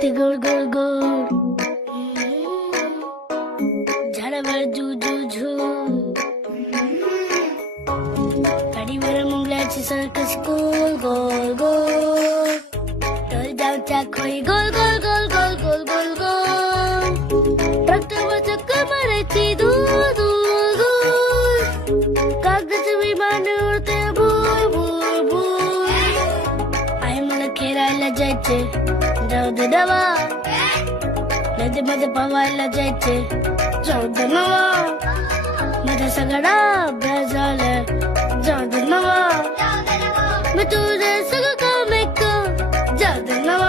होते गोड गोड गोड. झाडावर झू झू झू. गाडीवर मुंगल्याची सर्कस गोल गोल गोल. तर जाऊच्या खोई गोल गोल गोल गोल गोल गोल गोल. ट्रॅक्टरवर चक्कर मारायची दूर दूर दूर. कागदाचं विमान उडते भूर भूर भूर. आई मला खेळायला जायचे जाऊ दे नवा. नदीमध्ये पवायला जायचे जाऊ दे नवा. माझा सगळा अभ्यास झाला जाऊ दे नवा. मी तुझे सगळं काम ऐक जाऊ दे नवा.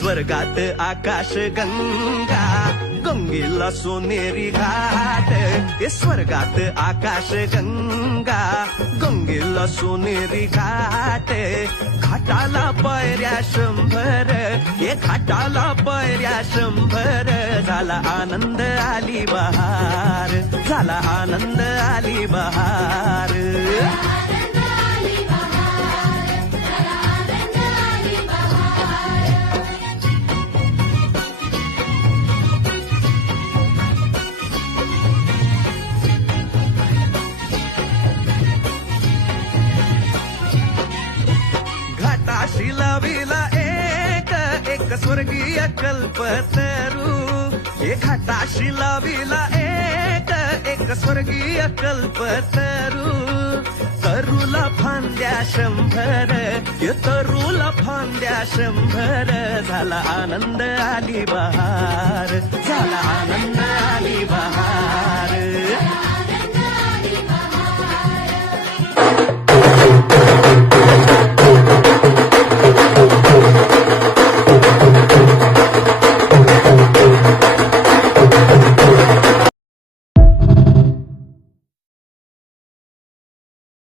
स्वर्गात आकाश गंगा गंगेला सोनेरी घाट. हे स्वर्गात आकाश गंगा गंगेला सोनेरी घाट. घाटाला पायऱ्या 100 हे घाटाला पायऱ्या 100. झाला आनंद आली बहार झाला आनंद आली बहार. घाटाशी लाविला एक एक स्वर्गीय कल्पतरू. हे घाटाशी लाविला एक एक स्वर्गीय कल्पतरू. तरूला फांद्या 100 हे तरूला फांद्या 100. झाला आनंद आली बहार झाला आनंद आली बहार.